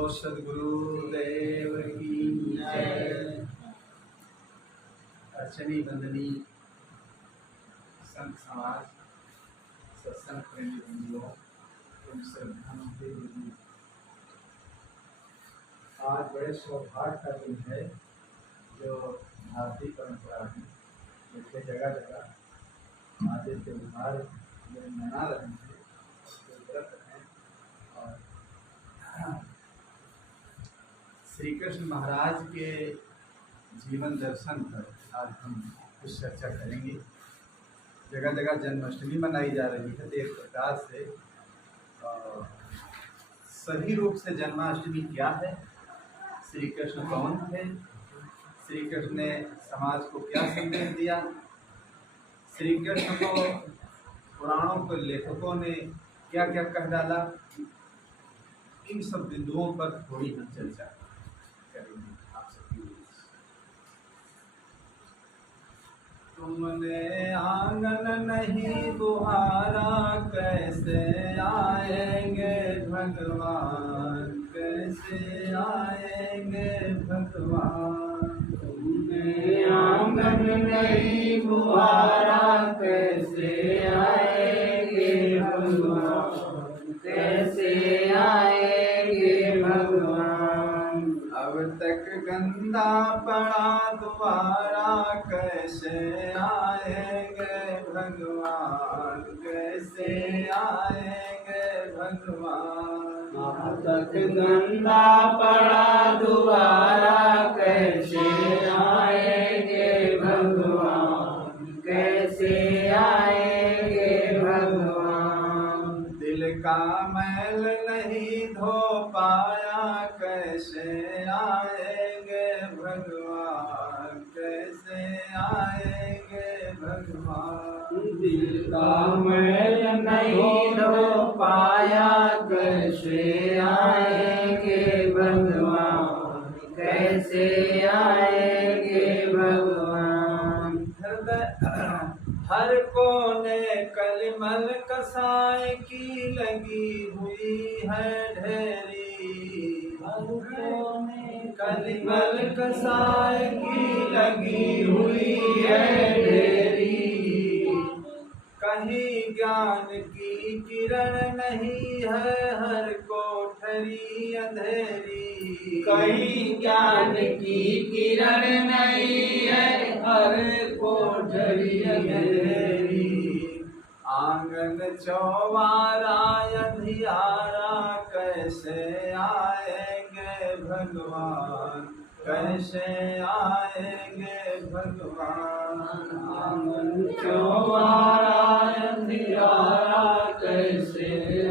बोलो सद्गुरुदेव की जय। अर्चनी वंदनी संत समाज, सत्संग प्रेमी बंधुओं एवं श्रद्धांजलि दीदी, आज बड़े सौभाग्य का दिन है जो भारतीय परंपरा में जैसे जगह जगह आज त्योहार मना रहे हैं, व्रत हैं और श्री कृष्ण महाराज के जीवन दर्शन पर आज हम कुछ चर्चा करेंगे। जगह जगह जन्माष्टमी मनाई जा रही है, एक प्रकार से सही रूप से जन्माष्टमी क्या है, श्री कृष्ण कौन थे, श्री कृष्ण ने समाज को क्या संदेश दिया, श्री कृष्ण को पुराणों के लेखकों ने क्या क्या कह डाला, इन सब बिंदुओं पर थोड़ी हम चर्चा करेंगे आप सबकी ओर से। तुमने आंगन नहीं बुहारा, कैसे आएंगे भगवान, कैसे आएंगे भगवान। तुमने आंगन नहीं बुहारा, कैसे आएंगे भगवान, कैसे आएंगे भगवान। अब तक गंदा पड़ा द्वारा, कैसे आएंगे भगवान, कैसे आएंगे भगवान। अब तक गंदा पड़ा द्वारा, कैसे आएंगे भगवान, कैसे आएंगे भगवान। दिल का मैल नहीं धो पाया, कैसे आएंगे भगवान, कैसे आएंगे भगवान। दिल का मैल नहीं धो पाया, कैसे आएंगे भगवान, कैसे आएंगे भगवान। हर कोने कलिमल कसाई की लगी हुई है ढेरी, हर कोने कलिमल कसाई की लगी हुई है ढेरी। कहीं ज्ञान की किरण नहीं है, हर कोठरी अंधेरी। कहीं ज्ञान की किरण नहीं है, हर कोठरी अंधेरी। आंगन चौबारा अंधियारा, कैसे आएंगे भगवान, कैसे आएंगे भगवान। आंगन चौबारा अंधियारा, कैसे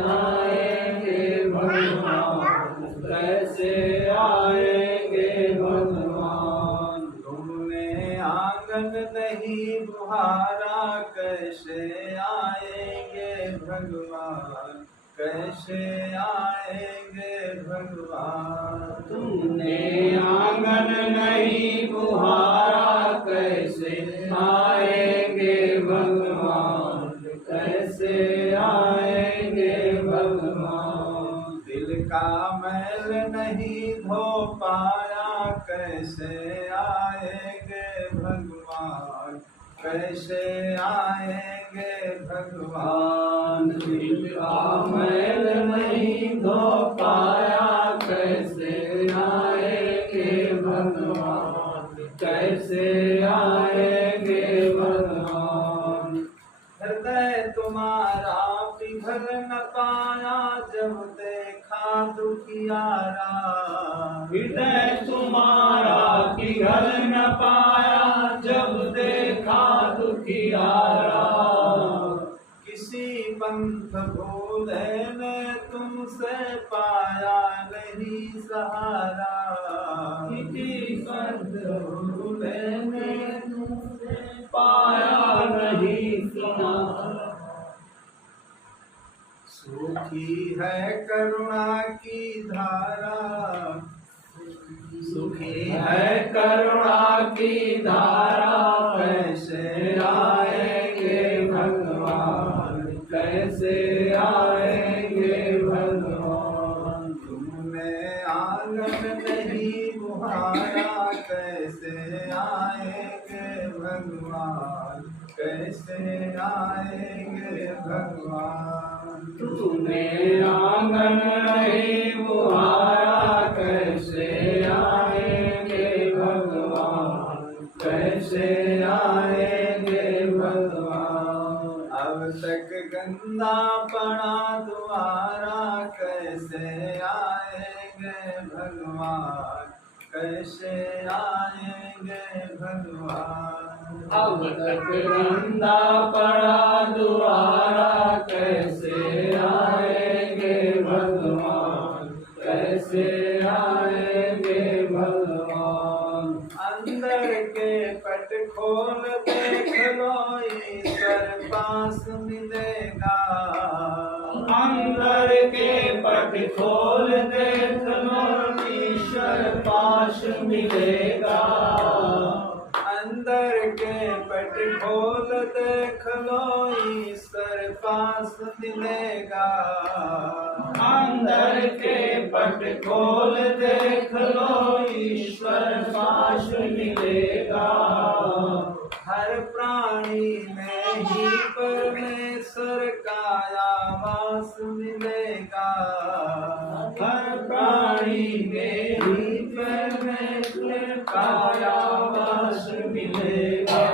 आएंगे भगवान, कैसे आएंगे भगवान। तुमने आंगन नहीं बुहारा, कैसे आएंगे भगवान, कैसे आएंगे भगवान। तुमने आंगन नहीं बुहारा, कैसे आएंगे भगवान, कैसे आएंगे भगवान। दिल का मैल नहीं धो पाया, कैसे आएंगे भगवान, कैसे आएंगे भगवान। दिल का मैल नहीं धो पाया, कैसे आएंगे भगवान, कैसे आएंगे भगवान। हृदय तुम्हारा पिघल न पाया, जब देखा दुखियारा। हृदय तुम्हारा पिघल न पाया, जब देखा दुखियारा। किसी पंथ भूले ने तुमसे पाया नहीं सहारा, किसी पंथ भूले ने तुमसे पाया नहीं सहारा। सूखी है करुणा की धारा, सुखी है करुणा की धारा। कैसे आएंगे भगवान, कैसे आएंगे भगवान। तुमने कैसे आएंगे भगवान, कैसे आएंगे भगवान। तूने आंगन नहीं बुहारा, कैसे आएंगे भगवान, कैसे आएंगे भगवान। अब तक गंदा पड़ा द्वारा, कैसे आएंगे भगवान, कैसे आएंगे भगवान। अब तक गंदा पड़ा द्वारा, कैसे आएंगे भगवान, कैसे आएंगे भगवान। अंदर के पट खोल देख लो, ईश्वर पास मिलेगा। अंदर के पट खोल देख लो, ईश्वर पास मिलेगा। अंदर के पट खोल देख लो, ईश्वर पास मिलेगा। अंदर के पट खोल देख लो, ईश्वर पास मिलेगा। हर प्राणी में ही परमेश्वर का आवास मिलेगा। हर प्राणी में ही परमेश्वर का आवास मिलेगा।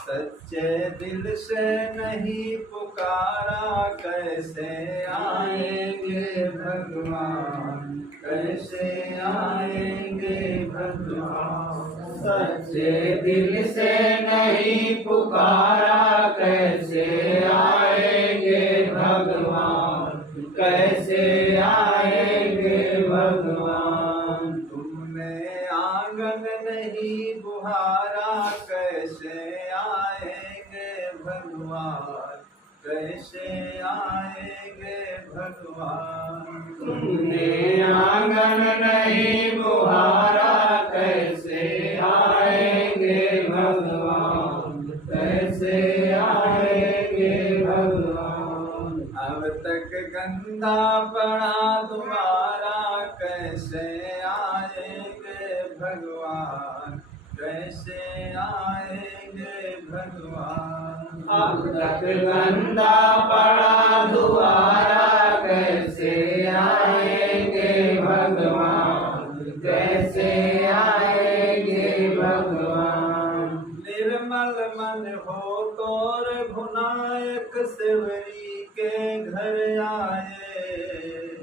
सच्चे दिल से नहीं पुकारा, कैसे आएंगे भगवान, कैसे आएंगे भगवान। सच्चे दिल से नहीं पुकारा, कैसे आएंगे भगवान, कैसे आएंगे भगवान। तुमने आंगन नहीं बुहारा, कैसे आएंगे भगवान, कैसे आएंगे भगवान। तुमने आंगन नहीं बुहारा, कैसे आएंगे भगवान, कैसे आएंगे भगवान। अब तक गंदा पड़ा तुम्हारा, कैसे आएंगे भगवान, कैसे आएंगे भगवान। अब तक गंदा पड़ा द्वारा, कैसे आएंगे भगवान, कैसे आएंगे भगवान। निर्मल मन हो तो रघुनायक सेवरी के घर आए।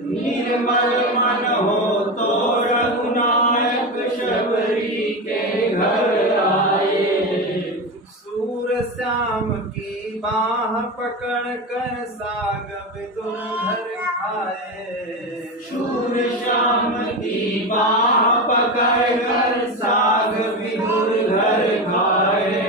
निर्मल मन हो तो रघुनायक शबरी के घर आए। सूर श्याम की बाह पकड़ कर साग विदुर घर खाए। शूर श्याम की बाह पकड़ कर साग विदुर घर खाए।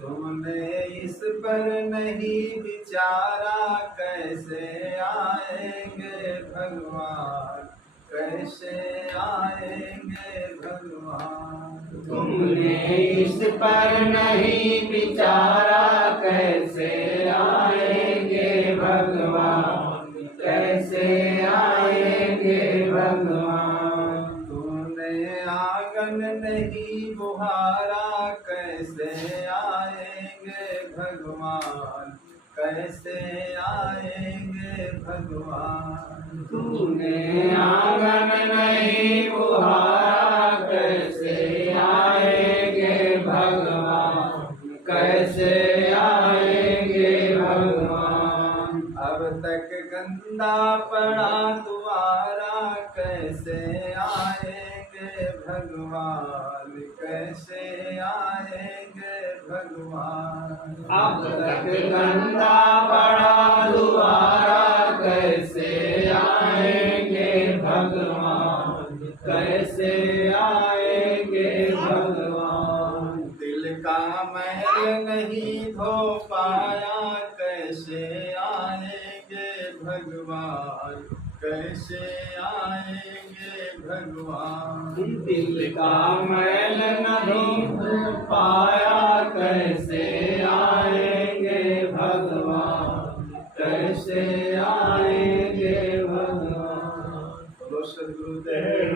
तुमने इस पर नहीं विचारा, कैसे आएंगे भगवान, कैसे आएंगे भगवान। तुमने इस पर नहीं विचारा, कैसे आएंगे भगवान, कैसे आएंगे भगवान। तुमने आंगन नहीं बुहारा, कैसे आएंगे भगवान, कैसे आएंगे भगवान। तूने आंगन नहीं बुहारा, कैसे आएंगे भगवान, कैसे आएंगे भगवान। अब तक गंदा पड़ा द्वारा, कैसे आएंगे भगवान, कैसे आएंगे भगवान। अब तक गंदा पड़ा द्वारा, कैसे आएंगे भगवान, कैसे आएंगे भगवान। दिल का मैल नहीं धो पाया, कैसे आएंगे भगवान, कैसे आएंगे भगवान। दिल का मैल नहीं धो पाया, कैसे आएंगे भगवान, कैसे आएंगे भगवान। बोलो सद्गुरुदेव।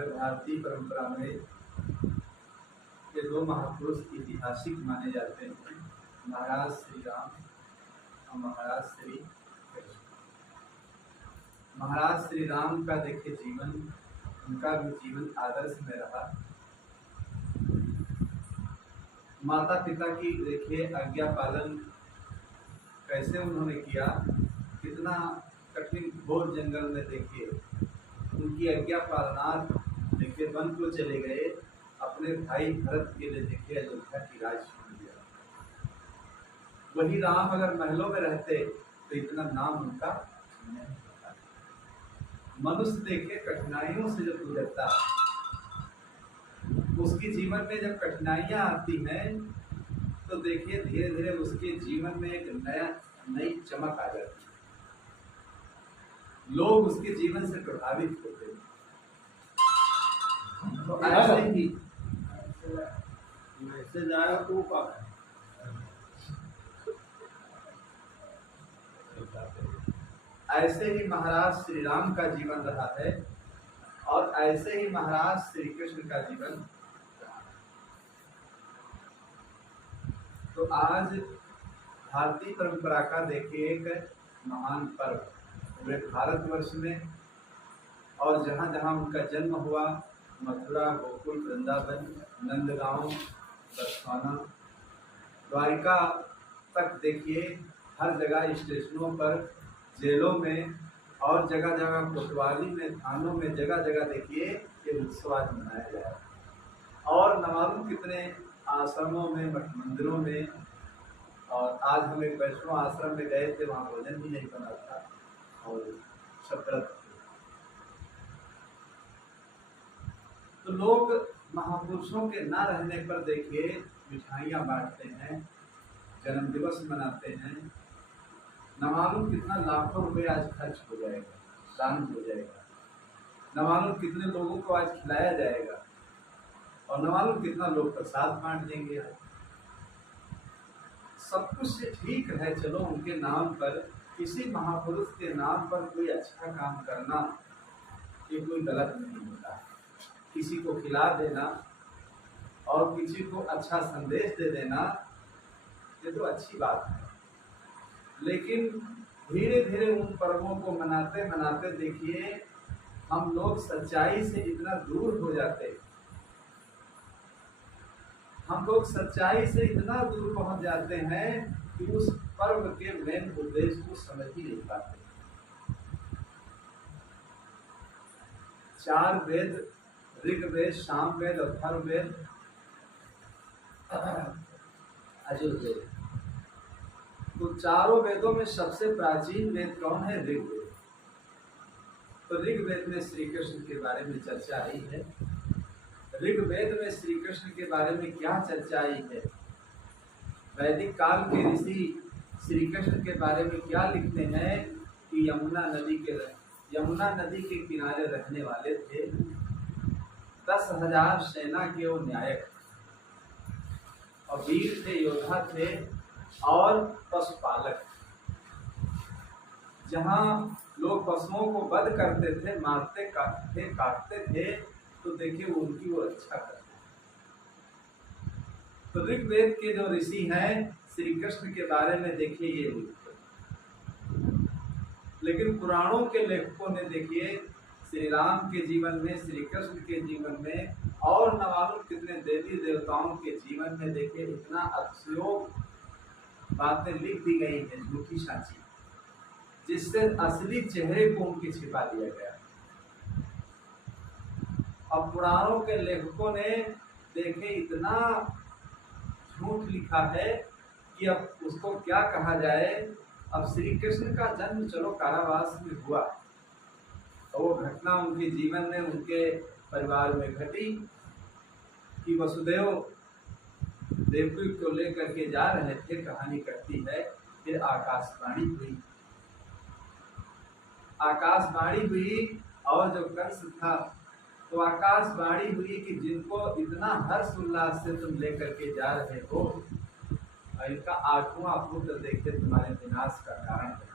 हमारे भारतीय परंपरा में ये दो महापुरुष ऐतिहासिक माने जाते हैं, महाराज श्री राम और महाराज श्री कृष्ण। महाराज श्री राम का देखिए जीवन, उनका भी जीवन आदर्श में रहा। माता पिता की देखिए आज्ञा पालन कैसे उन्होंने किया, कितना कठिन घोर जंगल में देखिए उनकी आज्ञा पालनार्थ देखिए वन को चले गए, अपने भाई भरत के लिए देखिए अयोध्या की राज छोड़ दिया। वही राम अगर महलों में रहते तो इतना नाम उनका नहीं होता। मनुष्य देखिए कठिनाइयों से जब गुजरता, उसके जीवन में जब कठिनाइयां आती हैं तो देखिए धीरे धीरे उसके जीवन में एक नई चमक आ जाती है, लोग उसके जीवन से प्रभावित होते हैं। तो ऐसे ही मैसेज आया तो ऐसे ही महाराज श्री राम का जीवन रहा है और ऐसे ही महाराज श्री कृष्ण का जीवन रहा। तो आज भारतीय परंपरा का देखिए एक महान पर्व पूरे भारतवर्ष में, और जहाँ जहाँ उनका जन्म हुआ, मथुरा, गोकुल, वृंदावन, नंदगांव, बरसाना, द्वारिका तक देखिए हर जगह स्टेशनों पर, जेलों में और जगह जगह कोतवाली में, थानों में, जगह जगह देखिए ये उत्सव आज मनाया जाए। और न मालूम कितने आश्रमों में, मठ मंदिरों में, और आज हम एक वैष्णव आश्रम में गए थे, वहाँ भोजन भी नहीं बना था और शपथ। तो लोग महापुरुषों के ना रहने पर देखिए मिठाइयाँ बांटते हैं, जन्म दिवस मनाते हैं, न मालूम कितना लाखों रुपए आज खर्च हो जाएगा, दान हो जाएगा, न मालूम कितने लोगों को आज खिलाया जाएगा, और न मालूम कितना लोग प्रसाद बांट देंगे। सब कुछ से ठीक है, चलो उनके नाम पर, किसी महापुरुष के नाम पर कोई अच्छा काम करना ये कोई गलत नहीं होता। किसी को खिला देना और किसी को अच्छा संदेश दे देना ये तो अच्छी बात है, लेकिन धीरे धीरे उन पर्वों को मनाते मनाते देखिए हम लोग सच्चाई से इतना दूर हो जाते, हम लोग सच्चाई से इतना दूर पहुंच जाते हैं कि उस पर्व के मेन उद्देश्य को समझ ही नहीं पाते। 4 वेद, ऋग्वेद, सामवेद, अथर्ववेद, यजुर्वेद, तो चारों वेदों में सबसे प्राचीन वेद कौन है? ऋग्वेद। तो ऋग्वेद में श्री कृष्ण के बारे में चर्चा आई है। ऋग्वेद में श्री कृष्ण के बारे में क्या चर्चा आई है? वैदिक काल के ऋषि श्री कृष्ण के बारे में क्या लिखते हैं कि यमुना नदी के किनारे रहने वाले थे, 10,000 सेना के वो नायक और वीर थे, योद्धा थे और पशुपालक। जहाँ लोग पशुओं को वध करते थे, मारते काटते थे, तो देखिए उनकी वो रक्षा करते। तो ऋग्वेद के जो ऋषि हैं श्री कृष्ण के बारे में देखिए ये लिखते, लेकिन पुराणों के लेखकों ने देखिए श्री राम के जीवन में, श्री कृष्ण के जीवन में और न मालूम कितने देवी देवताओं के जीवन में देखिए इतना अतिशयोक्ति बातें लिख दी गई हैं, झूठी साची, जिससे असली चेहरे को उनके छिपा दिया गया। अब पुराणों के लेखकों ने देखे इतना झूठ लिखा है कि अब उसको क्या कहा जाए। अब श्री कृष्ण का जन्म चलो कारावास में हुआ, और वो घटना उनके जीवन में, उनके परिवार में घटी कि वसुदेव देवकी को लेकर के जा रहे थे, कहानी कहती है। फिर आकाशवाणी हुई और जो कंस था तो आकाशवाणी हुई कि जिनको इतना हर्ष उल्लास से तुम लेकर के जा रहे हो, इनका 8वां पुत्र देखे तुम्हारे विनाश का कारण है।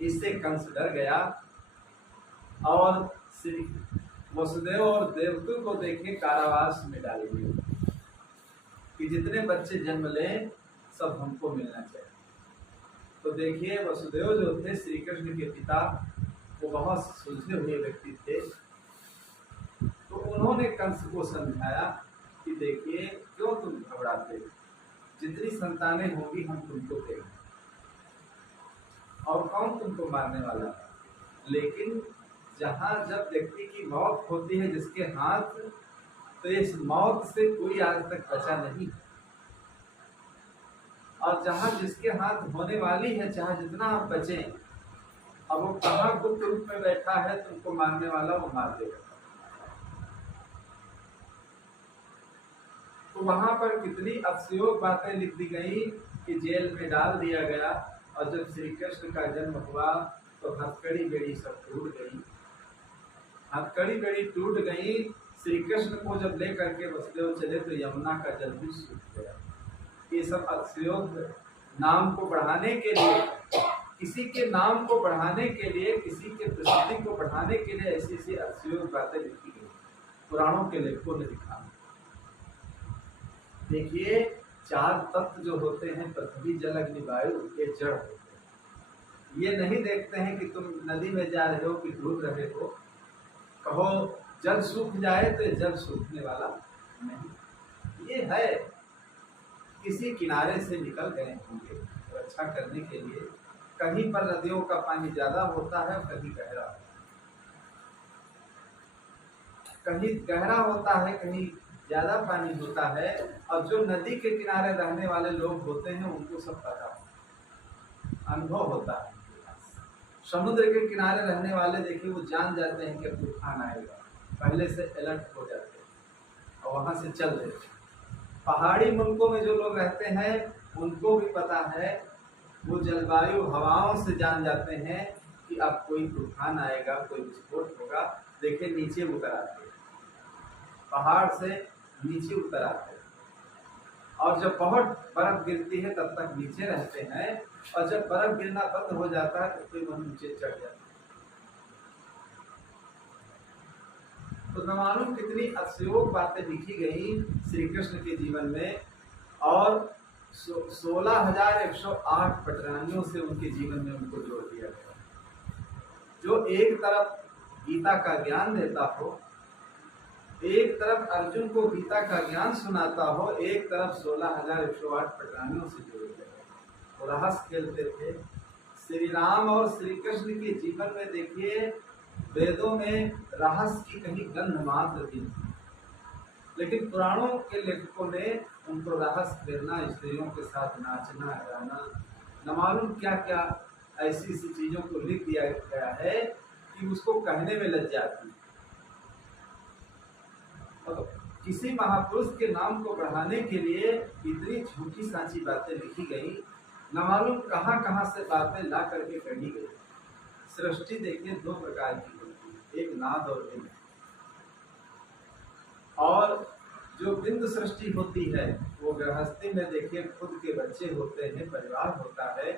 इससे कंस डर गया और श्री वसुदेव और देवकी को देखिए कारावास में डाले गए कि जितने बच्चे जन्म लें सब हमको मिलना चाहिए। तो देखिए वसुदेव जो थे श्री कृष्ण के पिता, वो बहुत सुलझे हुए व्यक्ति थे। तो उन्होंने कंस को समझाया कि देखिए क्यों तुम घबराते, जितनी संतानें होंगी हम तुमको देंगे और कौन तुमको मारने वाला है। लेकिन जहाँ जब व्यक्ति की मौत होती है जिसके हाथ, तो इस मौत से कोई आज तक बचा नहीं। और जहाँ जिसके हाथ होने वाली है, चाहे जितना आप बचें, अब वो कहाँ गुप्त रूप में बैठा है, तुमको मारने वाला वो मार देगा। तो वहां पर कितनी अतिशयोक्ति बातें लिख दी गई कि जेल में डाल दिया गया। और जब श्री कृष्ण का जन्म हुआ तो हथकड़ी बेड़ी सब टूट गई, हथकड़ी बेड़ी टूट गई। श्री कृष्ण को जब लेकर के वसुदेव चले तो यमुना का जल भी सूख गया। ये सब अतिशयोक्ति नाम को बढ़ाने के लिए, किसी के नाम को बढ़ाने के लिए, किसी के प्रसिद्धि को बढ़ाने के लिए ऐसी ऐसी अतिशयोक्ति बातें लिखी गई, पुराणों के लेखकों ने लिखा। देखिए चार तत्व जो होते हैं, पृथ्वी जल अग्नि वायु, ये जड़ होते हैं। ये नहीं देखते हैं कि तुम नदी में जा रहे हो कि डूब रहे हो, कहो जल सूख जाए तो जल सूखने वाला नहीं। ये है किसी किनारे से निकल गए होंगे रक्षा करने के लिए। कहीं पर नदियों का पानी ज्यादा होता है, कहीं गहरा होता है, कहीं गहरा होता है, कहीं ज्यादा पानी होता है। और जो नदी के किनारे रहने वाले लोग होते हैं उनको सब पता होता, अनुभव होता है। समुद्र के किनारे रहने वाले देखिए वो जान जाते हैं कि अब तूफान आएगा, पहले से अलर्ट हो जाते हैं और वहां से चल देते हैं। पहाड़ी मुल्कों में जो लोग रहते हैं उनको भी पता है, वो जलवायु हवाओं से जान जाते हैं कि अब कोई तूफान आएगा, कोई विस्फोट होगा। देखिए नीचे उतर आते हैं, पहाड़ से नीचे उतर आते हैं, और जब बहुत बर्फ गिरती है तब तक नीचे रहते हैं, और जब बर्फ गिरना बंद हो जाता है तो फिर वह नीचे चढ़ जाते हैं। तो न मालूम कितनी अतिशयोक्ति बातें लिखी गई श्री कृष्ण के जीवन में, और 16,108 पटरानियों से उनके जीवन में उनको जोड़ दिया गया। जो एक तरफ गीता का ज्ञान देता हो, एक तरफ अर्जुन को गीता का ज्ञान सुनाता हो, एक तरफ 16,108 पटरानियों से जोड़े गए। वो रहस्य खेलते थे। श्री राम और श्री कृष्ण के जीवन में देखिए वेदों में रहस्य की कहीं गंध मात्र भी नहीं, लेकिन पुराणों के लेखकों ने उनको रहस्य देना, स्त्रियों के साथ नाचना गाना, न मालूम क्या क्या ऐसी ऐसी चीजों को लिख दिया गया है कि उसको कहने में लज्जा आती है। तो किसी महापुरुष के नाम को बढ़ाने के लिए इतनी झूठी सांची बातें लिखी गई, न मालूम कहाँ कहाँ से बातें ला करके कही गई। सृष्टि देखिए दो प्रकार की होती है, एक नाद और बिंद। और जो बिंद सृष्टि होती है वो गृहस्थी में देखिए खुद के बच्चे होते हैं, परिवार होता है।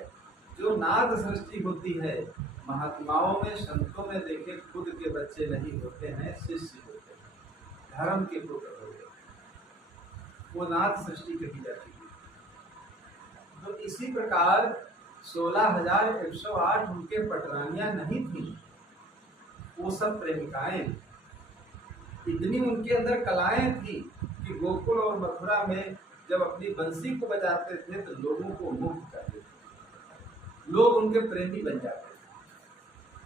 जो नाद सृष्टि होती है महात्माओं में, संतों में देखिए खुद के बच्चे नहीं होते हैं, शिष्य होते हैं, धर्म के पुत्र होते हैं, वो नाद सृष्टि कही जाती है। तो इसी प्रकार 16,108 उनके पटरानियां नहीं थी, वो सब प्रेमिकाएं। इतनी उनके अंदर कलाएं थी कि गोकुल और मथुरा में जब अपनी बंसी को बजाते थे तो लोगों को मुग्ध कर देते थे, लोग उनके प्रेमी बन जाते थे।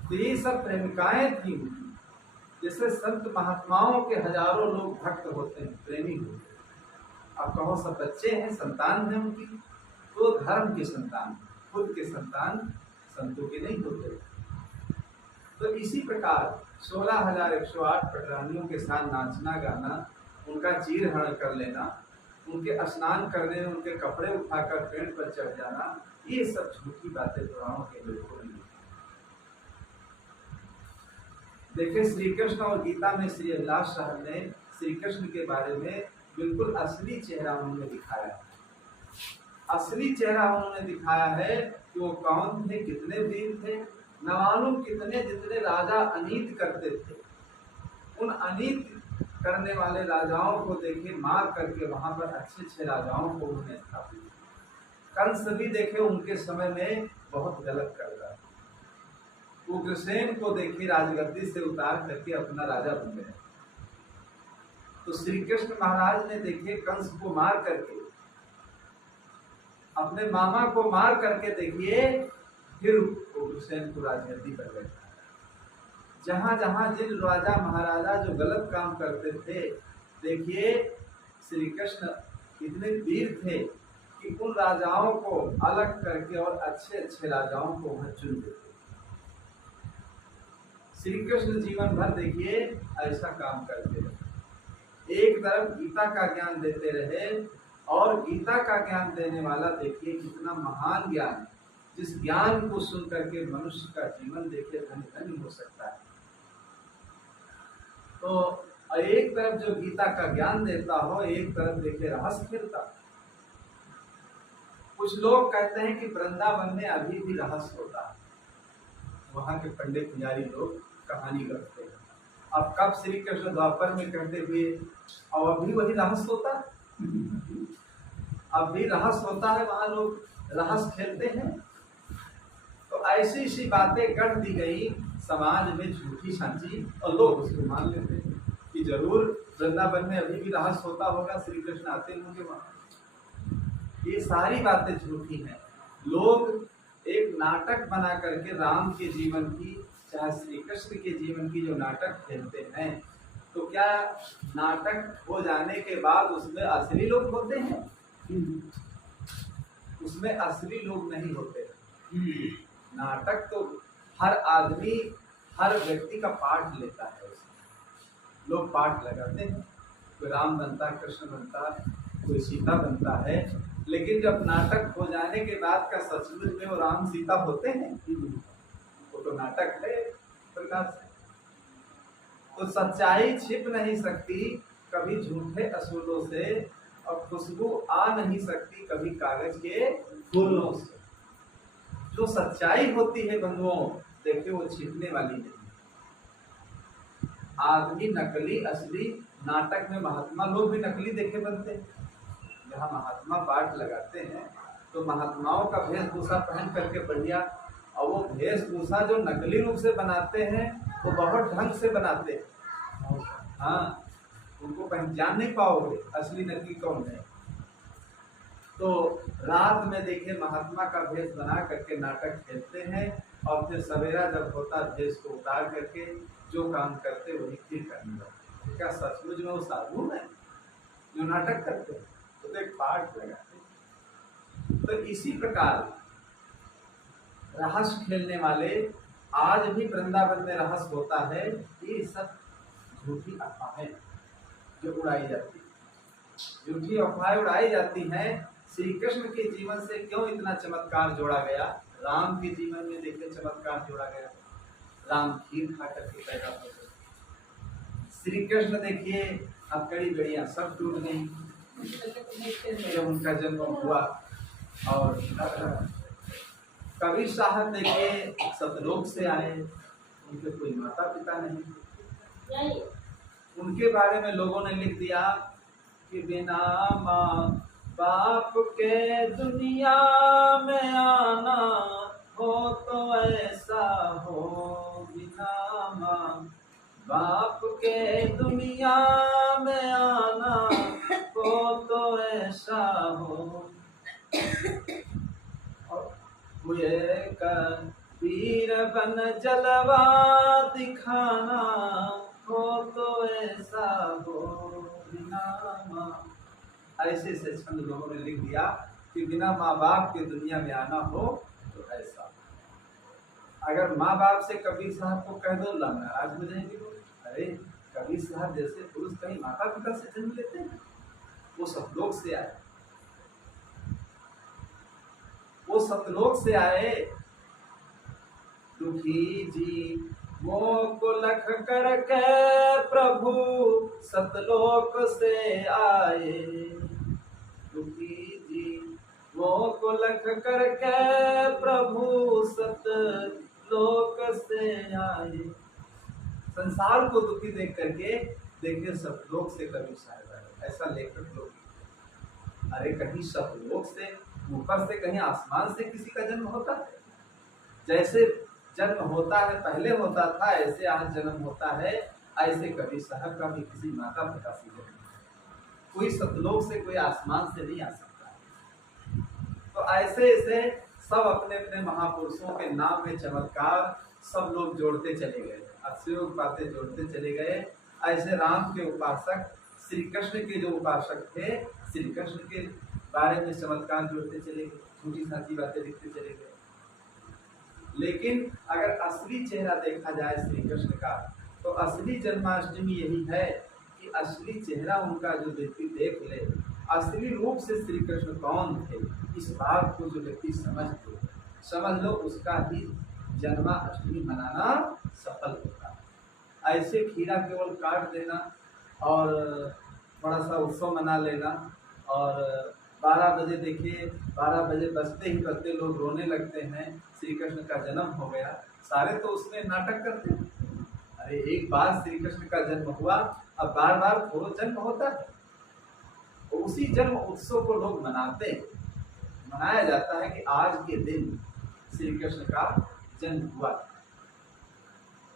तो ये सब प्रेमिकाएं थी उनकी। जैसे संत महात्माओं के हजारों लोग भक्त होते हैं, प्रेमी होते हैं। अब कहो सब बच्चे हैं, संतान है उनकी, तो धर्म की संतान, खुद के संतान संतों के नहीं होते। तो इसी प्रकार 16,108 पटरानियों के साथ नाचना गाना, उनका चीरहरण कर लेना, उनके स्नान करने में उनके कपड़े उठाकर पेड़ पर चढ़ जाना, ये सब झूठी बातें पुराणों के लोगों ने। देखिए श्री कृष्ण और गीता में श्री अभिलाष साहब ने श्री कृष्ण के बारे में बिल्कुल असली चेहरा उन्होंने दिखाया है। असली चेहरा उन्होंने दिखाया है कि वो कौन थे, कितने वीर थे, न मालूम कितने जितने राजा अनीत करते थे, उन अनीति करने वाले राजाओं को देखे मार करके वहां पर अच्छे अच्छे राजाओं को उन्होंने स्थापित किया। कंस भी देखे उनके समय में बहुत गलत कर रहा है। उग्रसेन को देखे राजगद्दी से उतार करके अपना राजा बन गए। तो श्री कृष्ण महाराज ने देखे कंस को मार करके, अपने मामा को मार करके देखिए फिर उग्रसेन को राजगद्दी पर बैठा। जहां जहां जिन राजा महाराजा जो गलत काम करते थे, देखिए श्री कृष्ण इतने वीर थे कि उन राजाओं को अलग करके और अच्छे अच्छे राजाओं को वहां चुन देते। श्री कृष्ण जीवन भर देखिए ऐसा काम करते रहे। एक तरफ गीता का ज्ञान देते रहे और गीता का ज्ञान देने वाला देखिए कितना महान ज्ञान है, जिस ज्ञान को सुन करके मनुष्य का जीवन देखिए धन्य धन्य हो सकता है। तो एक तरफ जो गीता का ज्ञान देता हो, एक तरफ देखिए रहस्य खेलता। कुछ लोग कहते हैं कि वृंदावन में अभी भी रहस्य होता है। वहां के पंडित पुजारी लोग कहानी करते हैं। अब कब श्री कृष्ण द्वापर में कहते हुए और अभी वही रहस्य होता है, अब भी रहस्य होता है, वहां लोग रहस्य खेलते हैं। तो ऐसी ऐसी बातें गढ़ दी गई समाज में झूठी सांची, और लोग उसको मान लेते हैं कि जरूर वृंदावन में अभी भी रहस्य होता होगा, श्री कृष्ण आते होंगे वहां। ये सारी बातें झूठी हैं। लोग एक नाटक बना करके राम के जीवन की, चाहे श्री कृष्ण के जीवन की जो नाटक खेलते हैं, तो क्या नाटक हो जाने के बाद उसमें असली लोग होते हैं? उसमें असली लोग नहीं होते। नाटक तो हर आदमी, हर व्यक्ति का पार्ट लेता है। उसमें लोग पार्ट लगाते हैं, कोई राम बनता, कृष्ण बनता, कोई सीता बनता है, लेकिन जब नाटक हो जाने के बाद का सचमुच में वो राम सीता होते हैं, वो तो नाटक है प्रकार से। तो सच्चाई छिप नहीं सकती कभी झूठे असूलों से, और खुशबू आ नहीं सकती कभी कागज के फूलों से। जो सच्चाई होती है बंधुओं, देखिए वो छिपने वाली नहीं। आदमी नकली असली, नाटक में महात्मा लोग भी नकली देखे बनते हैं। जहाँ महात्मा पाठ लगाते हैं तो महात्माओं का वेशभूषा पहन करके बढ़िया, और वो वेशभूषा जो नकली रूप से बनाते हैं वो बहुत ढंग से बनाते हैं। हाँ, उनको पहचान नहीं पाओगे असली नकली कौन है। तो रात में देखिए महात्मा का भेष बना करके नाटक खेलते हैं, और फिर सवेरा जब होता भेष को उतार करके जो काम करते वही फिर करने लगते। क्या सचमुच में वो साधु है जो नाटक करते हैं? तो एक पाठ लगाते। तो इसी प्रकार रहस्य खेलने वाले आज भी वृंदावन में रहस्य होता है, ये सब झूठी अफवाहें जो उड़ाई जाती है। झूठी अफवाहें उड़ाई जाती हैं। श्री कृष्ण के जीवन से क्यों इतना चमत्कार जोड़ा गया? राम के जीवन में देखिए चमत्कार जोड़ा गया। राम खीर खा करके पैदा हो गए। श्री कृष्ण देखिए अब कड़ी गड़ियां सब टूट गई जब उनका जन्म हुआ। और कबीर साहब देखिए सतलोक से आए, उनके कोई माता पिता नहीं। उनके बारे में लोगों ने लिख दिया कि बिना माँ बाप के दुनिया में आना हो तो ऐसा हो, बिना माँ बाप के दुनिया में आना हो तो ऐसा हो। हुए कबीर बन जलवा दिखाना हो तो ऐसा हो, बिना माँ। ऐसे से छंद लोगों ने लिख दिया कि बिना माँ बाप के दुनिया में आना हो तो ऐसा। अगर माँ बाप से कबीर साहब को कह दो नाराज हो जाएंगे लोग। अरे कबीर साहब जैसे पुरुष कहीं माता पिता से जन्म लेते हैं? वो सतलोक से आए, वो सतलोक से आए। दुखी जी मोह को लख करके प्रभु सतलोक से आए। दुखी जी मोह को लख करके प्रभु सतलोक से आए। संसार को दुखी देख करके देखिए सतलोक से कभी शायद ऐसा लेखक लोग, अरे कहीं सतलोक से ऊपर से कहीं आसमान से किसी का जन्म होता है? जैसे जन्म होता है पहले होता था, ऐसे आज जन्म होता है, ऐसे कभी साहब का भी किसी माता पिता से जन्म, कोई सतलोक से कोई आसमान से नहीं आ सकता। तो ऐसे ऐसे सब अपने अपने महापुरुषों के नाम में चमत्कार सब लोग जोड़ते चले गए, अक्षयों बातें जोड़ते चले गए। ऐसे राम के उपासक श्री कृष्ण के जो उपासक थे, श्री कृष्ण के बारे में चमत्कार जोड़ते चले गए, छोटी साची बातें लिखते चले गए। लेकिन अगर असली चेहरा देखा जाए श्री कृष्ण का, तो असली जन्माष्टमी यही है कि असली चेहरा उनका जो व्यक्ति देख ले, असली रूप से श्री कृष्ण कौन थे, इस बात को जो व्यक्ति समझ लो उसका ही जन्माष्टमी मनाना सफल होता है। ऐसे खीरा केवल काट देना और थोड़ा सा उत्सव मना लेना, और 12 बजे देखिए 12 बजे बजते ही बजते लोग रोने लगते हैं, श्री कृष्ण का जन्म हो गया, सारे तो उसमें नाटक करते हैं। अरे एक बार श्री कृष्ण का जन्म हुआ, अब बार बार थोड़ा जन्म होता है। उसी जन्म उत्सव को लोग मनाते हैं, मनाया जाता है कि आज के दिन श्री कृष्ण का जन्म हुआ।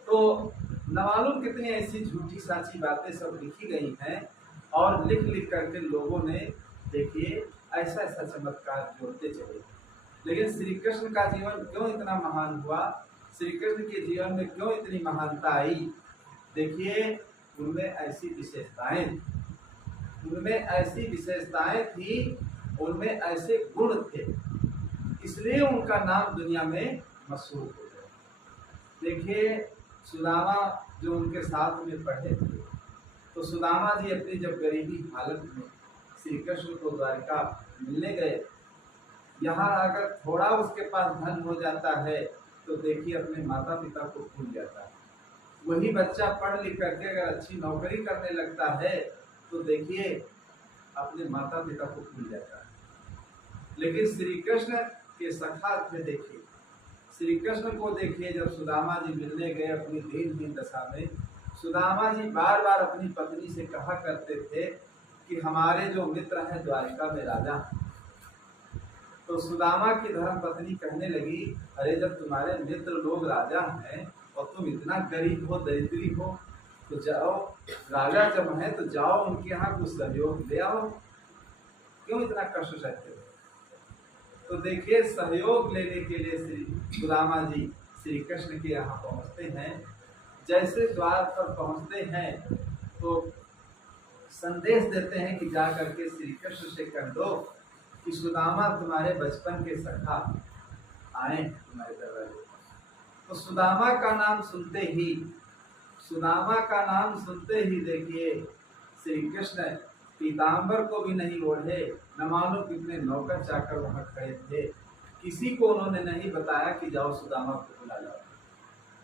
तो न मालूम कितनी ऐसी झूठी साची बातें सब लिखी गई हैं, और लिख लिख करके लोगों ने देखिए ऐसा ऐसा चमत्कार जोड़ते चले। लेकिन श्री कृष्ण का जीवन क्यों इतना महान हुआ, श्री कृष्ण के जीवन में क्यों इतनी महानता आई? देखिए उनमें ऐसी विशेषताएं थी, उनमें ऐसे गुण थे, इसलिए उनका नाम दुनिया में मशहूर हो गया। देखिए सुदामा जो उनके साथ में पढ़े थे, तो सुदामा जी अपनी जब गरीबी हालत में श्री कृष्ण को द्वारिका मिलने गए, यहाँ अगर थोड़ा उसके पास धन हो जाता है तो देखिए अपने माता पिता को भूल जाता है। वही बच्चा पढ़ लिख करके अगर अच्छी नौकरी करने लगता है तो देखिए अपने माता पिता को भूल जाता है। लेकिन श्री कृष्ण के सखा थे, देखिए श्री कृष्ण को देखिए, जब सुदामा जी मिलने गए अपनी दीनहीन दशा में, सुदामा जी बार बार अपनी पत्नी से कहा करते थे कि हमारे जो मित्र हैं द्वारिका में राजा। तो सुदामा की धर्म पत्नी कहने लगी, अरे जब तुम्हारे मित्र लोग राजा हैं और तुम इतना गरीब हो, दरिद्री हो, तो जाओ, राजा जब हैं तो जाओ उनके यहाँ कुछ सहयोग ले आओ, क्यों इतना कष्ट सहते हो? तो देखिए सहयोग लेने के लिए श्री सुदामा जी श्री कृष्ण के यहाँ पहुँचते हैं। जैसे द्वार पर पहुँचते हैं तो संदेश देते हैं कि जा करके श्री कृष्ण से कह दो कि सुदामा तुम्हारे बचपन के सखा आए तुम्हारे दरबार। तो सुदामा का नाम सुनते ही देखिए श्री कृष्ण पीताम्बर को भी नहीं ओढ़े, न मालूम कितने नौकर चाकर वहां खड़े थे, किसी को उन्होंने नहीं बताया कि जाओ सुदामा को बुला लाओ।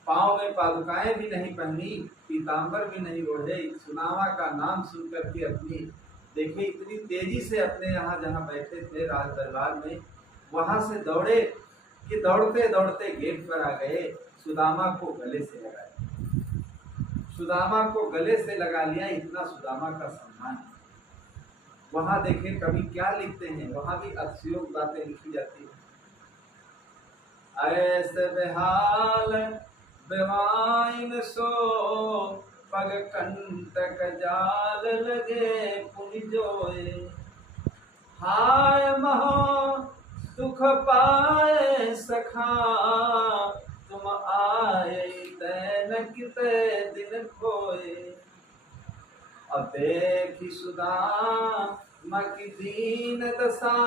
पाँव में पादुकाएं भी नहीं पहनी, पीताम्बर भी नहीं ओढ़े, सुदामा का नाम सुन करके अपनी देखिए इतनी तेजी से अपने यहाँ जहाँ बैठे थे राज दरबार में, वहां से दौड़े कि दौड़ते दौड़ते गेट पर आ गए, सुदामा को गले से लगाए, सुदामा को गले से लगा लिया। इतना सुदामा का सम्मान। वहां देखें कभी क्या लिखते हैं, वहां भी अतिशयोक्ति बातें लिखी जाती है। ऐसे बेहाल बेवाइन सो पग कंटक जाल लगे पुनि जोए, हाय महो सुख पाए सखा तुम आए तैन किते दिन खोए। अब देखी सुदामा की दीन दशा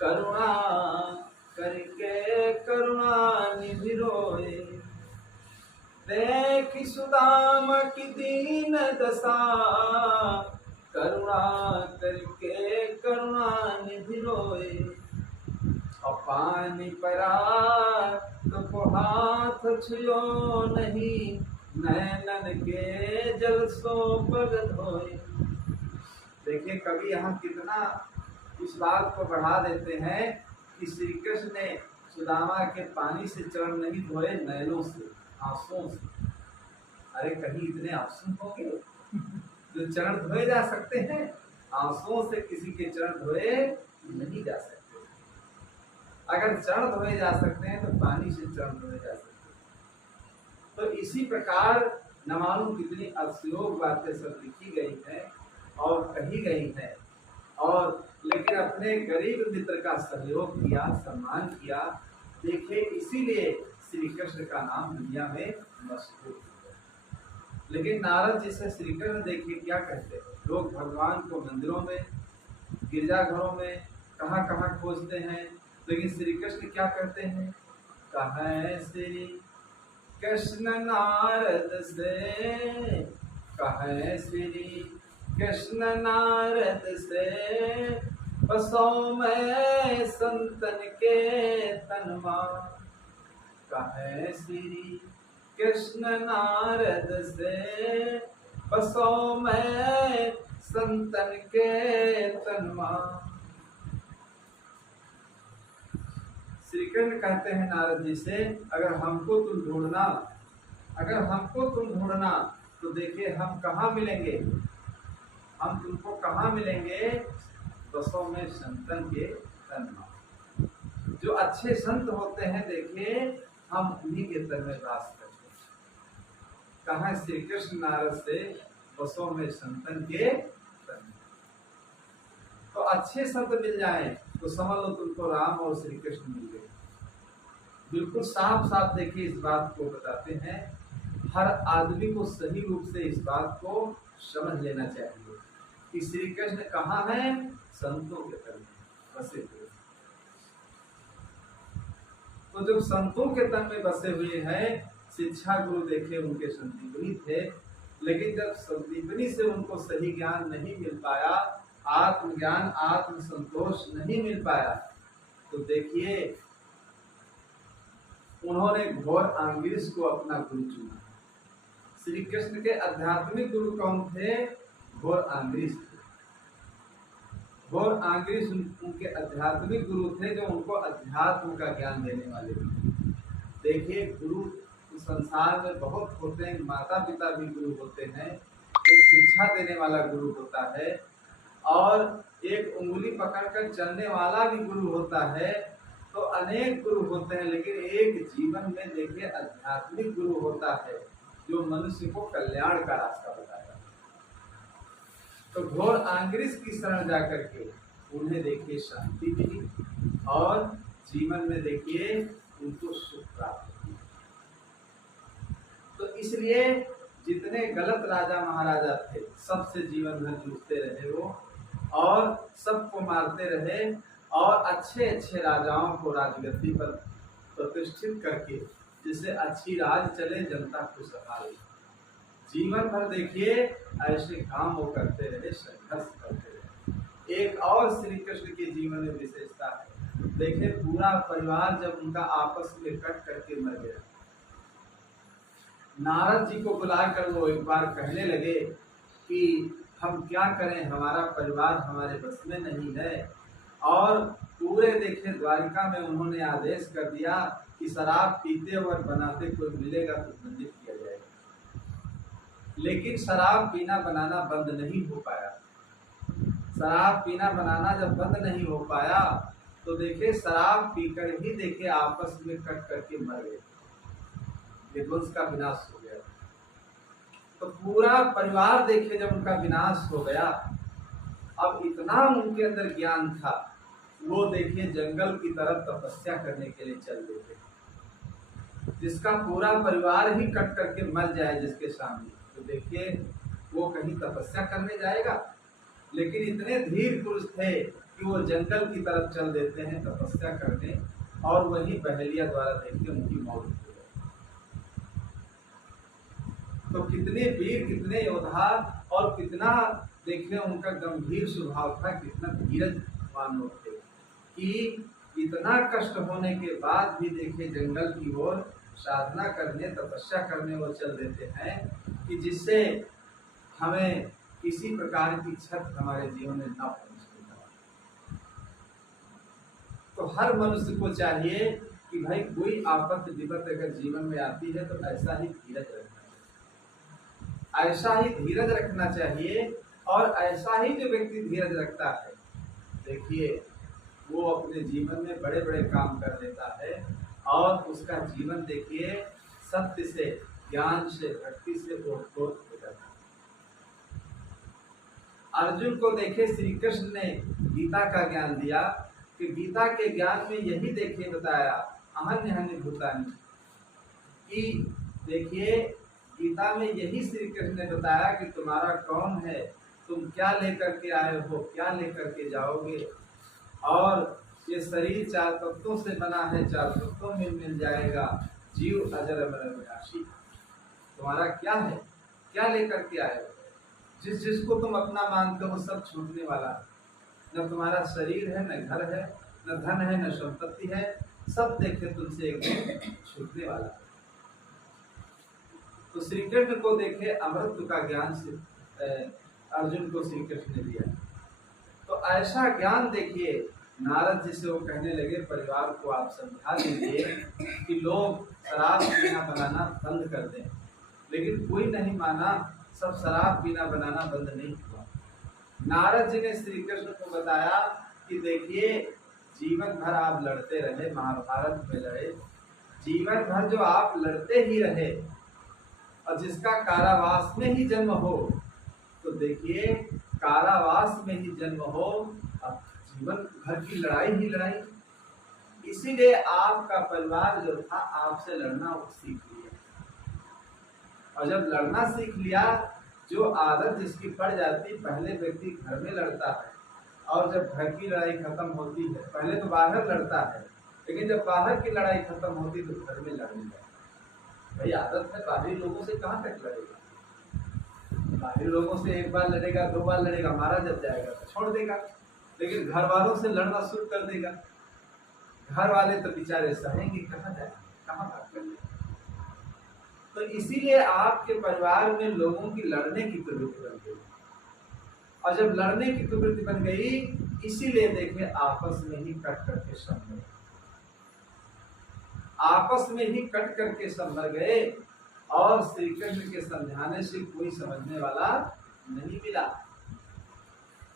करुणा करके करुणा निधि रोए। देखी सुदामा की दीन दशा करुणा करके करुणा निधि रोए। और पानी परा तो हाथ छुयो नहीं, नैनन के जल सो पग धोए। देखिए कभी यहाँ कितना इस बात को बढ़ा देते हैं कि श्री कृष्ण ने सुदामा के पानी से चरण नहीं धोए, नैनों से, आंसुओं से। अरे कहीं इतने आंसू होंगे जो चरण धोए जा सकते हैं? आंसुओं से किसी के चरण धोए नहीं जा सकते। अगर चरण धोए जा सकते हैं तो पानी से चरण धोए जा सकते हैं। तो इसी प्रकार न मालूम कितनी अश्लील बातें सब लिखी गई हैं और कही गई हैं, और लेकिन अपने गरीब मित्र का सहयोग किया, सम्मान किया। देखिए इसीलिए श्री कृष्ण का नाम दुनिया में मशहूर है। लेकिन नारद जी से श्री कृष्ण देखिए क्या कहते हैं। लोग भगवान को मंदिरों में, गिरजाघरों में, कहाँ कहाँ खोजते हैं, लेकिन श्री कृष्ण क्या कहते हैं? कहे श्री कृष्ण नारद से, कहे श्री कृष्ण नारद से, बसो मैं संतन के तनमा। कहे श्री कृष्ण नारद से, बसो मैं संतन के तनमा। श्री कृष्ण कहते हैं नारद जी से, अगर हमको तुम ढूंढना, अगर हमको तुम ढूंढना तो देखिए हम कहाँ मिलेंगे, हम तुमको कहाँ मिलेंगे? बसों में संतन के तनमा। जो अच्छे संत होते हैं देखिए हम उन्हीं के तन में वास करते हैं। कहाँ? श्री कृष्ण नारद से, बसों में संतन के तन में। तो अच्छे संत मिल जाएं तो समझ लो तुमको राम और श्री कृष्ण मिल गए। बिल्कुल साफ साफ देखिए इस बात को बताते हैं। हर आदमी को सही रूप से इस बात को समझ लेना चाहिए कि श्री कृष्ण कहाँ है? संतों के तन में बसे हुए। तो जब संतों के तन में बसे हुए हैं, शिक्षा गुरु देखे उनके संदीपनी थे, लेकिन जब संदीपनी से उनको सही ज्ञान नहीं मिल पाया, आत्मज्ञान, आत्म संतोष नहीं मिल पाया, तो देखिए उन्होंने घोर आंगिरस को अपना गुरु चुना। श्री कृष्ण के आध्यात्मिक गुरु कौन थे? घोर आंगिरस थे। घोर आंगिरस उनके आध्यात्मिक गुरु थे, जो उनको अध्यात्म का ज्ञान देने वाले थे। देखिए गुरु संसार में बहुत होते हैं, माता पिता भी गुरु होते हैं, एक शिक्षा देने वाला गुरु होता है, और एक उंगली पकड़कर चलने वाला भी गुरु होता है। तो अनेक गुरु होते हैं, लेकिन एक जीवन में देखिए आध्यात्मिक गुरु होता है जो मनुष्य को कल्याण का रास्ता बताता है। तो घोर आंगिरस की शरण जाकर के उन्हें देखिए शांति मिली, और जीवन में देखिए उनको सुख प्राप्त हुआ। तो इसलिए जितने गलत राजा महाराजा थे, सबसे जीवन भर जूझते रहे वो, और सबको मारते रहे, और अच्छे अच्छे राजाओं को राजगद्दी पर प्रतिष्ठित करके जिससे अच्छी राज चले, जनता खुशहाल। जीवन भर देखिए ऐसे काम वो करते रहे, संघर्ष करते रहे। एक और श्री कृष्ण के जीवन में विशेषता है। देखिए पूरा परिवार जब उनका आपस में कट करके मर गया, नारद जी को बुलाकर वो एक बार कहने लगे कि हम क्या करें, हमारा परिवार हमारे बस में नहीं है। और पूरे देखिए द्वारिका में उन्होंने आदेश कर दिया कि शराब पीते और बनाते कोई मिलेगा तो दंडित किया जाएगा। लेकिन शराब पीना बनाना बंद नहीं हो पाया। शराब पीना बनाना जब बंद नहीं हो पाया तो देखिए शराब पीकर ही देखिए आपस में कट करके मर गए, विध्वंस का विनाश हो गया। तो पूरा परिवार देखिए जब उनका विनाश हो गया, अब इतना उनके अंदर ज्ञान था, वो देखिए जंगल की तरफ तपस्या करने के लिए चल देते। जिसका पूरा परिवार ही कट करके मर जाए जिसके सामने, तो देखिए वो कहीं तपस्या करने जाएगा। लेकिन इतने धीर पुरुष थे कि वो जंगल की तरफ चल देते हैं तपस्या करने, और वही पहेलिया द्वारा देखिए उनकी मौत हो गई। तो कितने वीर, कितने योद्धा, और कितना देखिए उनका गंभीर स्वभाव था, कितना धीरजवान लोग थे कि इतना कष्ट होने के बाद भी देखिए जंगल की ओर साधना करने, तपस्या करने वो चल देते हैं कि जिससे हमें किसी प्रकार की क्षत हमारे जीवन में न पहुंचे। तो हर मनुष्य को चाहिए कि भाई कोई आपत्ति विपत्ति अगर जीवन में आती है तो ऐसा ही धीरज रखना है। ऐसा ही धीरज रखना चाहिए। और ऐसा ही जो व्यक्ति धीरज रखता है, देखिए वो अपने जीवन में बड़े बड़े काम कर लेता है और उसका जीवन देखिए सत्य से, ज्ञान से, भक्ति से ओतप्रोत हो जाता है। अर्जुन को देखे श्री कृष्ण ने गीता का ज्ञान दिया कि गीता के ज्ञान में यही देखिए बताया अहन्य भूतानि कि देखिए गीता में यही श्री कृष्ण ने बताया कि तुम्हारा कौन है, तुम क्या लेकर के आए हो, क्या लेकर के जाओगे, और ये शरीर चार तत्वों से बना है, चार तत्वों में मिल जाएगा, जीव अजर अमर अविनाशी। तुम्हारा क्या है, क्या लेकर के आए हो, जिसको तुम अपना मानते हो सब छूटने वाला है। न तुम्हारा शरीर है, न घर है, न धन है, न संपत्ति है, सब देखे तुमसे एक दिन छूटने वाला है। तो श्री कृष्ण को देखे अमृत का ज्ञान से अर्जुन को श्री कृष्ण ने दिया। तो ऐसा ज्ञान देखिए नारद जी से वो कहने लगे परिवार को आप समझा दीजिए कि लोग शराब पीना बनाना बंद कर दें, लेकिन कोई नहीं माना, सब शराब पीना बनाना बंद नहीं हुआ। नारद जी ने श्री कृष्ण को बताया कि देखिए जीवन भर आप लड़ते रहे, महाभारत में लड़े, जीवन भर जो आप लड़ते ही रहे और जिसका कारावास में ही जन्म हो, तो देखिए कारावास में ही जन्म हो, अब जीवन भर की लड़ाई ही लड़ाई। इसीलिए आपका परिवार जो था आपसे लड़ना सीख लिया, और जब लड़ना सीख लिया, जो आदत जिसकी पड़ जाती, पहले व्यक्ति घर में लड़ता है और जब घर की लड़ाई खत्म होती है, पहले तो बाहर लड़ता है, लेकिन जब बाहर की लड़ाई खत्म होती तो घर में लड़ने लगता। भाई आदत है, बाहरी लोगों से कहाँ तक लड़ेगा, बाहरी लोगों से एक बार लड़ेगा, दो बार लड़ेगा, मारा जब जाएगा तो छोड़ देगा, लेकिन घर वालों से लड़ना शुरू कर देगा। घर वाले तो बेचारे सहेंगे, कहाँ जाए, कहाँ बात कर लेगा। तो इसीलिए आपके परिवार में लोगों की लड़ने की प्रवृत्ति बन गई, और जब लड़ने की प्रवृत्ति बन गई, इसीलिए देखे आपस में ही कट करके सब मर गए, आपस में ही कट करके सब मर गए, और श्री कृष्ण के समझाने से कोई समझने वाला नहीं मिला।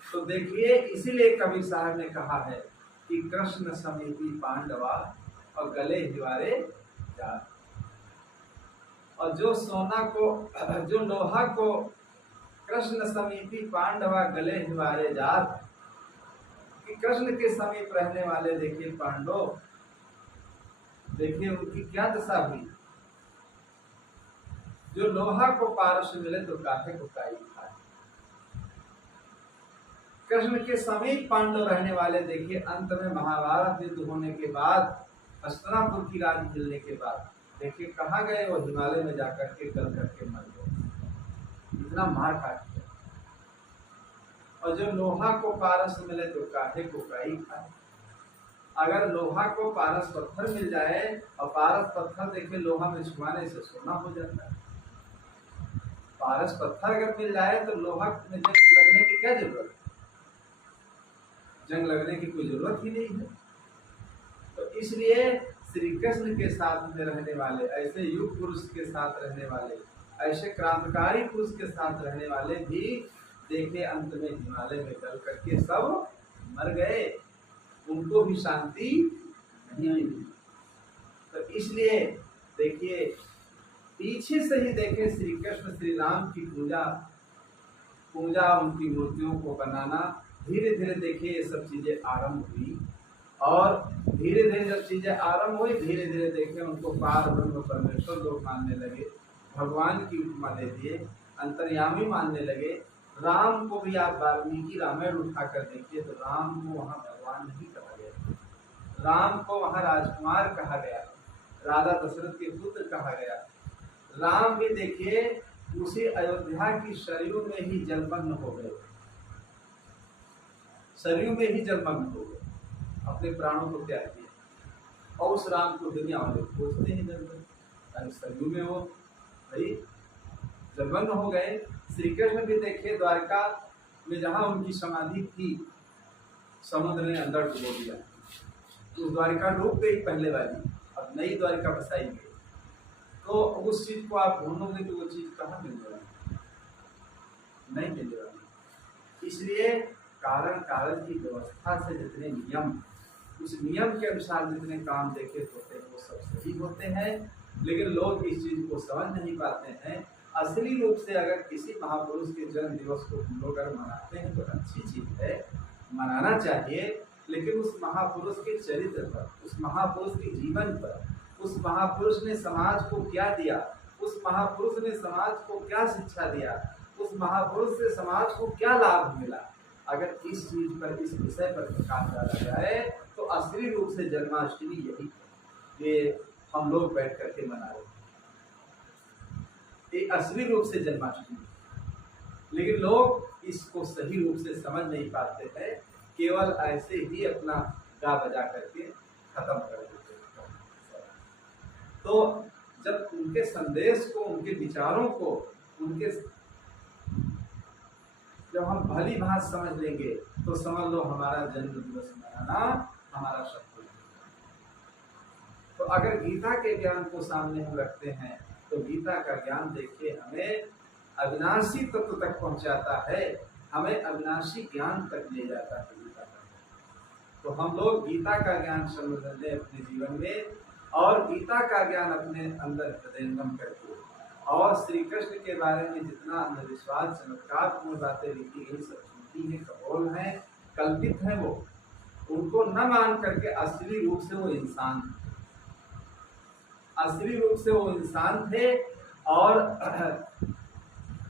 तो देखिए इसीलिए कबीर साहब ने कहा है कि कृष्ण समीपी पांडवा और गले हिवारे जात। और जो सोना को, जो लोहा को कृष्ण समीपी पांडवा गले हिवारे जात, कि कृष्ण के समीप रहने वाले देखिए पांडव, देखिए उनकी क्या दशा हुई। जो लोहा को पारस मिले तो काहे को काई खाए। कृष्ण के समीप पांडव रहने वाले देखिए अंत में महाभारत युद्ध होने के बाद, हस्तिनापुर की राज मिलने के बाद, देखिए कहाँ गए, वो हिमालय में जाकर के गल करके मर गए, इतना मार काट दिया। और जो लोहा को पारस मिले तो काहे को काई खाए। अगर लोहा को पारस पत्थर मिल जाए, और पारस पत्थर देखिए लोहा में छुआने से सोना हो जाता है, पारस पत्थर अगर मिल जाए तो लोहा में जंग लगने की क्या जरूरत है, जंग लगने की कोई जरूरत ही नहीं है। तो इसलिए श्री कृष्ण के साथ में रहने वाले, ऐसे युग पुरुष के साथ रहने वाले, ऐसे क्रांतिकारी पुरुष के साथ रहने वाले भी देखे अंत में हिमालय में गल करके सब मर गए, उनको भी शांति नहीं मिली। तो इसलिए देखिए पीछे से ही देखे श्री कृष्ण श्री राम की पूजा उनकी मूर्तियों को बनाना, धीरे धीरे देखिए ये सब चीजें आरंभ हुई, और धीरे धीरे जब चीजें आरंभ हुई, धीरे धीरे देखे उनको पार ब्रह्म परमेश्वर लोग मानने लगे, भगवान की उपमा दे दिए, अंतर्यामी मानने लगे। राम को भी आप वाल्मीकि रामायण उठाकर देखिए तो राम को वहाँ भगवान नहीं कहा गया, राम को वहाँ राजकुमार कहा गया, राजा दशरथ के पुत्र कहा गया। राम भी देखिए उसी अयोध्या की सरयू में ही जलमग्न हो गए, सरयू में ही जलमग्न हो गए, अपने प्राणों को त्याग किया, और उस राम को दुनिया वाले खोजते ही जलमग्न, सरयू में वो भाई जलमग्न हो गए। श्री कृष्ण भी देखिए द्वारका में जहाँ उनकी समाधि थी, समुद्र ने अंदर डुबो दिया, तो द्वारिका डूब गई पहले वाली, अब नई द्वारिका बसाई गई। तो उस चीज को आप ढूंढोगे तो वो चीज कहाँ मिल जाएगी, नहीं मिलने वाली। इसलिए कारण काल की व्यवस्था से जितने नियम, उस नियम के अनुसार जितने काम देखे होते हैं वो सब सही होते हैं, लेकिन लोग इस चीज को समझ नहीं पाते हैं। असली रूप से अगर किसी महापुरुष के जन्म दिवस को हम लोग अगर मनाते हैं तो अच्छी चीज है, मनाना चाहिए, लेकिन उस महापुरुष के चरित्र पर, उस महापुरुष के जीवन पर, उस महापुरुष ने समाज को क्या दिया, उस महापुरुष ने समाज को क्या शिक्षा दिया, उस महापुरुष से समाज को क्या लाभ मिला, अगर इस चीज पर, इस विषय पर प्रकाश डाला जाए तो असली रूप से जन्माष्टमी यही ये हम लोग बैठ करके मना रहे हैं, ये असली रूप से जन्माष्टमी। लेकिन लोग इसको सही रूप से समझ नहीं पाते हैं, केवल ऐसे ही अपना गा बजा करके खत्म कर देते हैं। तो जब उनके संदेश को, उनके विचारों को, उनके जब हम भली भांति समझ लेंगे तो समझ लो हमारा जन्म दिवस मनाना हमारा शत्रु है। तो अगर गीता के ज्ञान को सामने हम रखते हैं तो गीता का ज्ञान देखिए हमें अविनाशी तत्व तक पहुंचाता है, हमें अविनाशी ज्ञान तक ले जाता है गीता का। तो हम लोग गीता का ज्ञान समझ लें अपने जीवन में, और गीता का ज्ञान अपने अंदर हृदयंगम करके, और श्री कृष्ण के बारे में जितना अंधविश्वास चमत्कारपूर्ण बातें लिखी गई सब झूठी है, कपोल है, कल्पित है, वो उनको न मान करके असली रूप से वो इंसान, असली रूप से वो इंसान थे और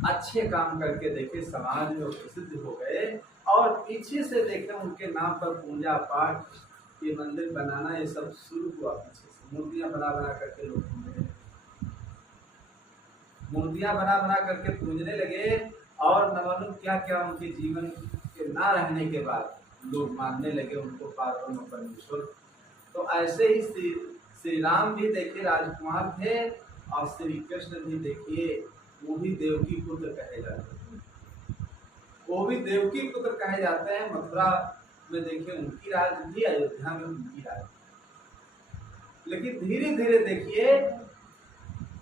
अच्छे काम करके देखे समाज में वो प्रसिद्ध हो गए, और पीछे से देखे उनके नाम पर पूजा पाठ, ये मंदिर बनाना, ये सब शुरू हुआ पीछे से, मूर्तियां बना बना करके लोग पूजने, मूर्तियां बना बना करके पूजने लगे, और न मालूम क्या क्या उनके जीवन के ना रहने के बाद लोग मानने लगे उनको पार्वती और परमेश्वर। तो ऐसे ही श्री राम भी देखिए राजकुमार थे, और श्री कृष्ण भी देखिए वो भी देवकी पुत्र कहे जाते हैं, वो भी देवकी पुत्र कहे जाते हैं। मथुरा में देखिए उनकी राज भी, अयोध्या में उनकी राज, लेकिन धीरे धीरे देखिए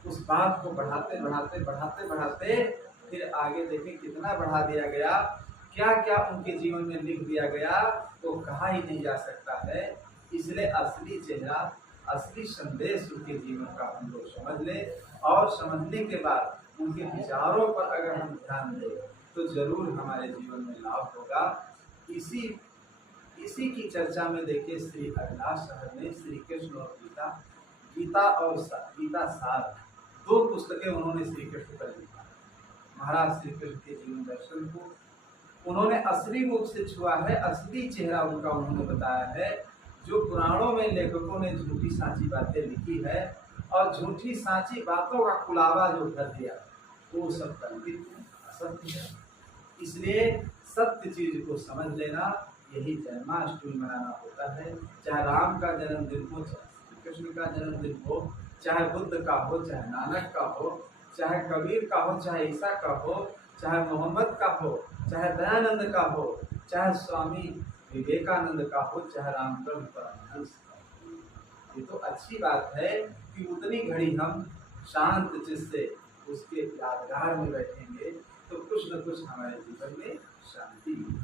उस बात को बढ़ाते बढ़ाते बढ़ाते बढ़ाते फिर आगे देखें कितना बढ़ा दिया गया, क्या क्या उनके जीवन में लिख दिया गया तो कहा ही नहीं जा सकता है। इसलिए असली चेहरा, असली संदेश उनके जीवन का हम लोग समझ लें, और समझने के बाद उनके विचारों पर अगर हम ध्यान दें तो जरूर हमारे जीवन में लाभ होगा। इसी की चर्चा में देखिए श्री अभिलाष साहब ने श्री कृष्ण और गीता और गीता सार, दो पुस्तकें उन्होंने श्री कृष्ण पर लिखा। महाराज श्री कृष्ण के जीवन दर्शन को उन्होंने असली रूप से छुआ है, असली चेहरा उनका उन्होंने बताया है। जो पुराणों में लेखकों ने झूठी साची बातें लिखी है और झूठी साची बातों का खुलावा जो कर दिया वो सब कल्पित है, असत्य है। इसलिए सत्य चीज को समझ लेना, यही जन्माष्टमी मनाना होता है। चाहे राम का जन्मदिन हो, चाहे कृष्ण का जन्मदिन हो, चाहे बुद्ध का हो, चाहे नानक का हो, चाहे कबीर का हो, चाहे ईसा का हो, चाहे मोहम्मद का हो, चाहे दयानंद का हो, चाहे स्वामी विवेकानंद का हो, चाहे रामकृष्ण परमहंस का हो। ये तो अच्छी बात है कि उतनी घड़ी हम शांत चित्त से उसके यादगार में बैठेंगे तो कुछ न कुछ हमारे जीवन में शांति मिलेगी।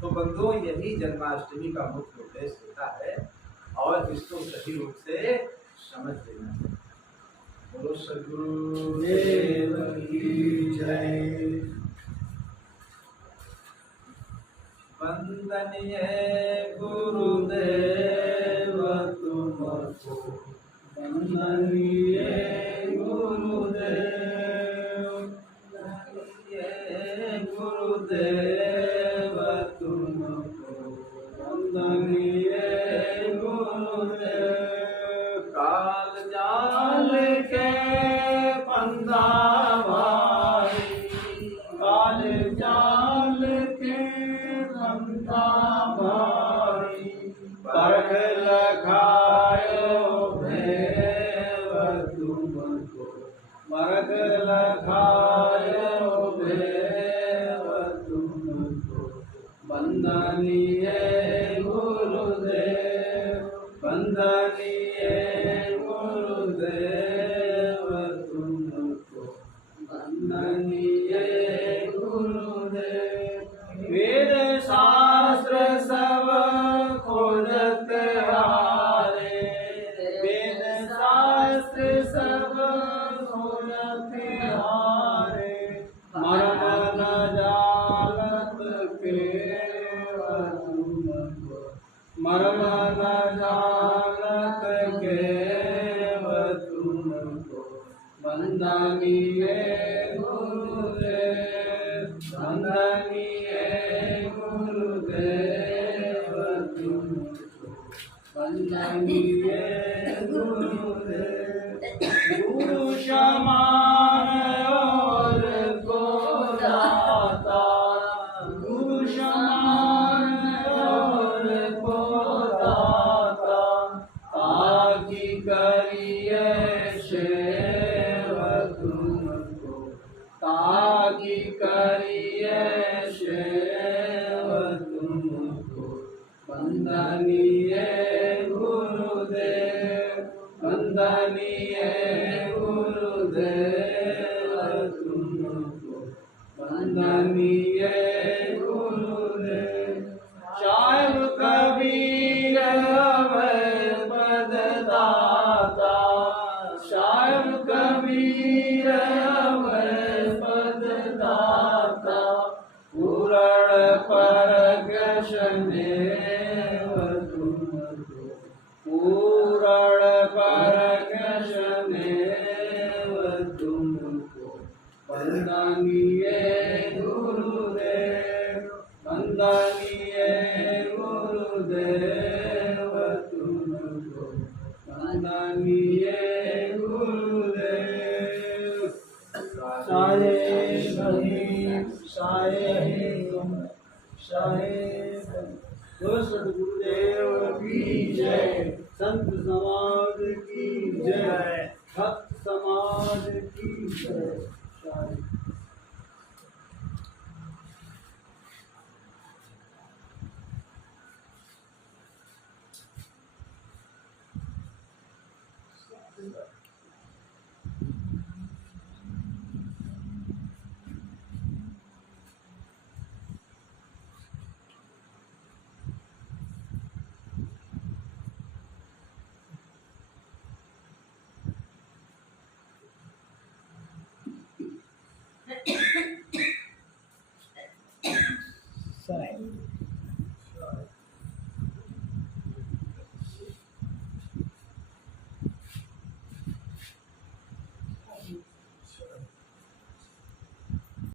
तो बंधुओं, यही जन्माष्टमी का मुख्य उद्देश्य होता है, और इसको सही रूप से समझ लेना चाहिए। बोलो सद्गुरुदेव की जय। वंदनीय गुरुदेव तुमको, वंदनीय गुरुदेव, वंदनीय गुरुदेव तुमको, वंदनीय गुरुदेव। काल जाल के फंदा भाई, काल जाल के फंदा भाई, परख लखायो भेव तुमको, परख लखायो भेव तुमको, वंदनीय गुरुदेव, वंदनीय गुरुदेव तुमको, वंदनीय गुरु। ताकि करिए सेव तुमको वंदनीय गुरुदेव, वंदनीय गुरुदेव तुमको वंदनीय गुरुदेव। साहिब कबीर अभय पद दाता, साहिब कबीर अभय पद दाता, पूरण परगश नेव तुमको, पूरण परगश नेव तुमको वंदनीय गुरुदेव, वंदनीय गुरुदेव तुमको वंदनीय गुरुदेव। साये शहीद साये तुम साये तो सद्गुरुदेव की जय, संत समाज की जय, भक्त समाज की जय।